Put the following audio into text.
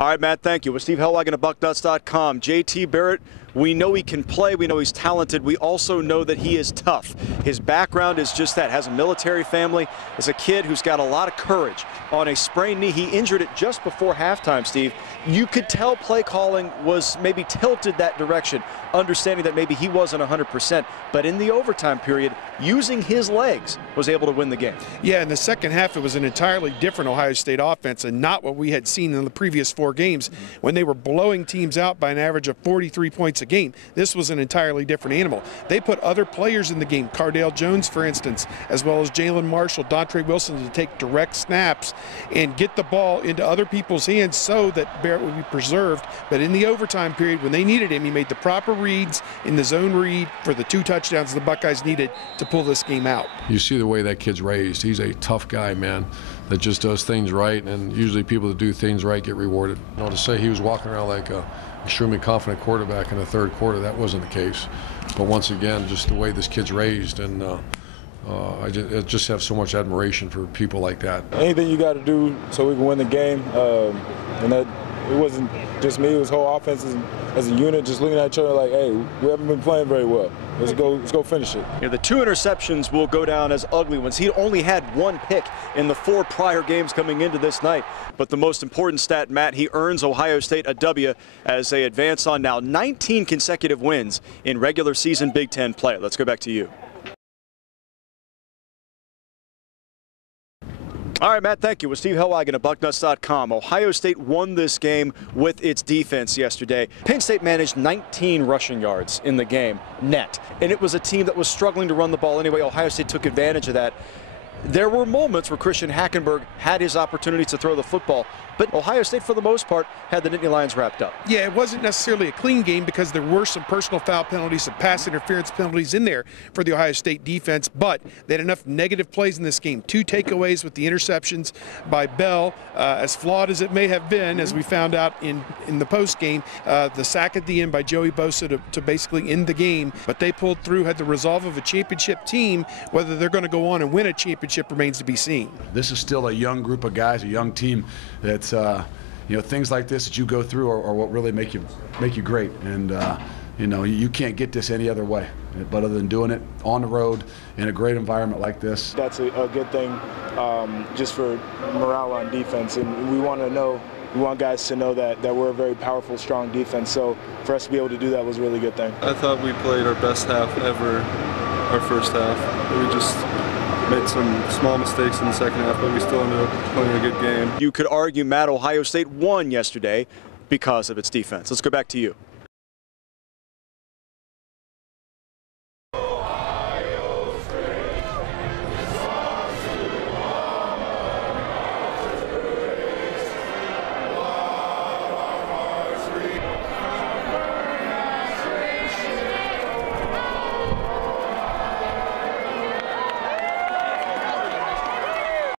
All right, Matt, thank you. With Steve Hellwagen at BuckNuts.com. JT Barrett, we know he can play. We know he's talented. We also know that he is tough. His background is just that. Has a military family. Is a kid who's got a lot of courage. On a sprained knee, he injured it just before halftime, Steve. You could tell play calling was maybe tilted that direction, understanding that maybe he wasn't 100%. But in the overtime period, using his legs, was able to win the game. Yeah, in the second half, it was an entirely different Ohio State offense and not what we had seen in the previous 4 games when they were blowing teams out by an average of 43 points a game. This was an entirely different animal. They put other players in the game, Cardale Jones, for instance, as well as Jalen Marshall, Dontre Wilson, to take direct snaps and get the ball into other people's hands so that Barrett would be preserved. But in the overtime period, when they needed him, he made the proper reads in the zone read for the 2 touchdowns the Buckeyes needed to pull this game out. You see the way that kid's raised. He's a tough guy, man, that just does things right, and usually people that do things right get rewarded. You know, to say he was walking around like a extremely confident quarterback in the third quarter, that wasn't the case. But once again, just the way this kid's raised, and I just have so much admiration for people like that. Anything you got to do so we can win the game, and that it wasn't just me, it was whole offense as a unit, just looking at each other like, hey, we haven't been playing very well. Let's go finish it. You know, the 2 interceptions will go down as ugly ones. He only had 1 pick in the 4 prior games coming into this night. But the most important stat, Matt, he earns Ohio State a W as they advance on now 19 consecutive wins in regular season Big Ten play. Let's go back to you. All right, Matt, thank you. With Steve Hellwagen at BuckNuts.com. Ohio State won this game with its defense yesterday. Penn State managed 19 rushing yards in the game, net. And it was a team that was struggling to run the ball anyway. Ohio State took advantage of that. There were moments where Christian Hackenberg had his opportunity to throw the football, but Ohio State, for the most part, had the Nittany Lions wrapped up. Yeah, it wasn't necessarily a clean game because there were some personal foul penalties, some pass interference penalties in there for the Ohio State defense, but they had enough negative plays in this game. 2 takeaways with the interceptions by Bell, as flawed as it may have been, as we found out in the post game, the sack at the end by Joey Bosa to basically end the game, but they pulled through, had the resolve of a championship team. Whether they're going to go on and win a championship remains to be seen. This is still a young group of guys, a young team that's, you know, things like this that you go through are what really make you great. And, you know, you can't get this any other way, but other than doing it on the road in a great environment like this. That's a good thing just for morale on defense. And we want guys to know that we're a very powerful, strong defense. So for us to be able to do that was a really good thing. I thought we played our best half ever, our first half. We just made some small mistakes in the second half, but we still ended up playing a good game. You could argue, Matt, Ohio State won yesterday because of its defense. Let's go back to you.